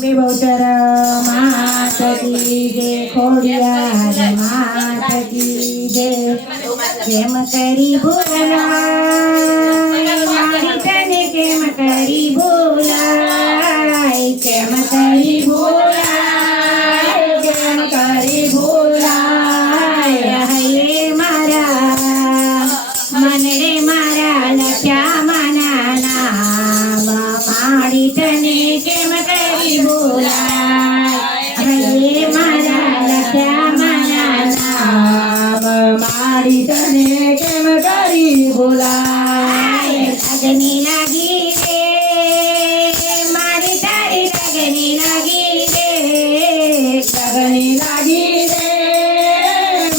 બહુચર માત કી જય, ખોડિયાર માત કી જય. કેમ કરી ભૂલાય મારી તને, કેમ કરી ભૂલાય, કેમ કરી ભૂલાય, કેમ કરી ભૂલાય. હૈ મારા મનડે મારા લખ્યા માના નામ, મારી તને કેમ કરી ભૂલાય. હૈ મારા લખ્યા માના નામ, મારી તને કેમ કરી ભૂલાય. લગની લાગી રે મારી તારી, લગની લાગી રે, લગની લાગી રે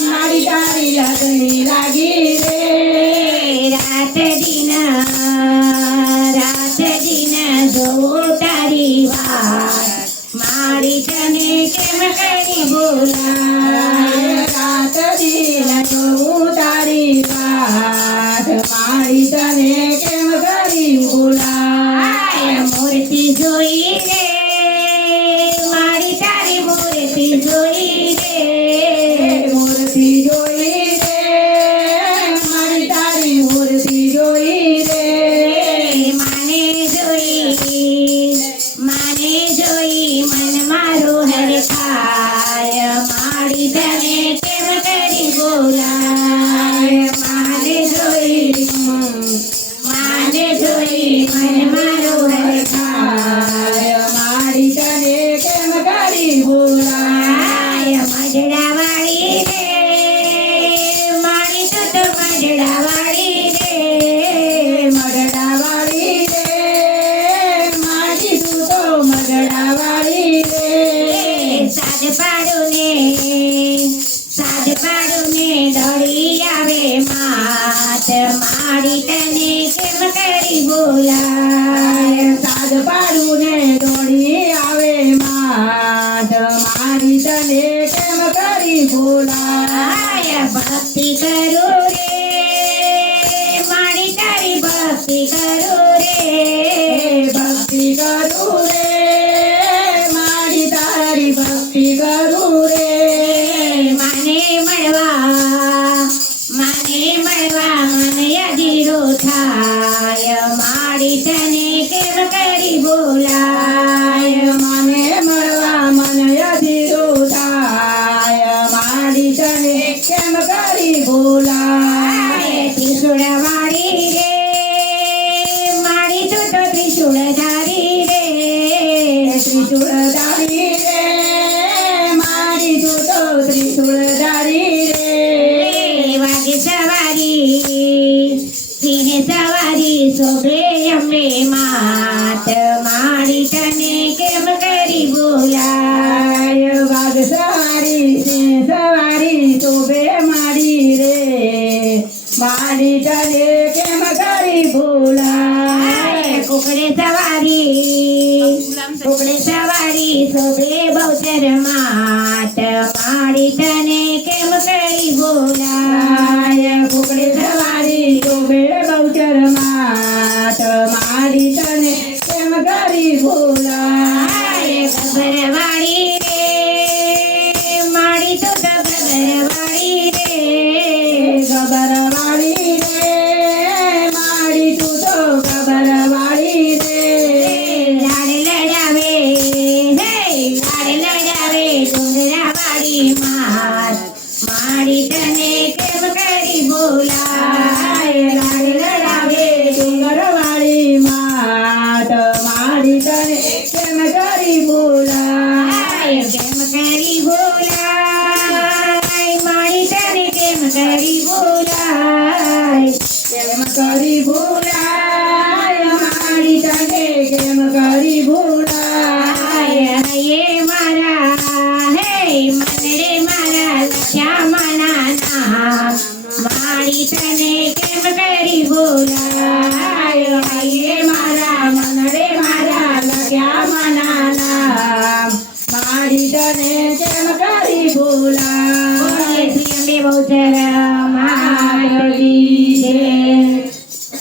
મારી તારી, લગની લાગી રે. રાત દિન જોઉં તારી વાત, મારી તને કેમ કરી ભૂલાય. રાત દિન જોઉં તારી વાત, મારી તને કેમ કરી ભૂલાય. મૂર્તિ જોઈ રે મારી તારી, મૂર્તિ જોઈ રે, મૂર્તિ જોઈ રે મારી તારી, મૂર્તિ જોઈ રે. માને જોઈ મન મારું હરખાય, મારી તને કેમ કરી ભૂલાય. માને જોઈ મન મારું હરખાય, મારી તને કેમ કરી ભૂલાય. મજડા વાળી રે મારી તું તો મજડા વાળી રે, મજડા વાળી રે મારી તું તો મજડા વાળી રે. સાદ પાડું ને દોડી આવે માત, મારી તને કેમ કરી ભૂલાય. સાદ પાડું ને દોડી આવે માત, મારી તને કેમ કરી ભૂલાય. ભક્તિ કરું રે મારી તારી, ભક્તિ કરું રે, ભક્તિ કરું રે મારી તારી, ભક્તિ કરું રે. માને મળવા મન અધીરો થાય, મારી તને કેમ કરી ભૂલાય. મને મળવા મન અધીરો થાય, મારી તને કેમ કરી ભૂલાય. ત્રિશુળ વાળી રે મારી તું તો ત્રિશુળ ધારી રે, ત્રિશુળ ધારી રે મારી તું તો ત્રિશુળ ધારી રે. વાગે સવારી સિંહ સવારી શોભે અંબે માત, મારી તને કેમ કરી ભૂલાય. વાગ સવારી સિંહ સવારી શોભે મારી રે, મારી તને કેમ કરી ભૂલાય. કુકડે સવારી શોભે બહુચર માત, મારી તને કેમ કરી ભૂલાય. કુકડે સવારી શોભે બહુચર માત, મારી તને કેમ કરી ભૂલાય. ગબર વાળી રે મારી તું તો ગબર વાળી રે, ગબર વાળી રે મારી તું તો ગબર વાળી રે. લાડ લડાવે ડુંગરા વાળી માત, મારી તને કેમ કરી ભૂલાય. લાડ લડાવે ડુંગર વાળી માત, મારી તને કેમ કરી ભૂલાય.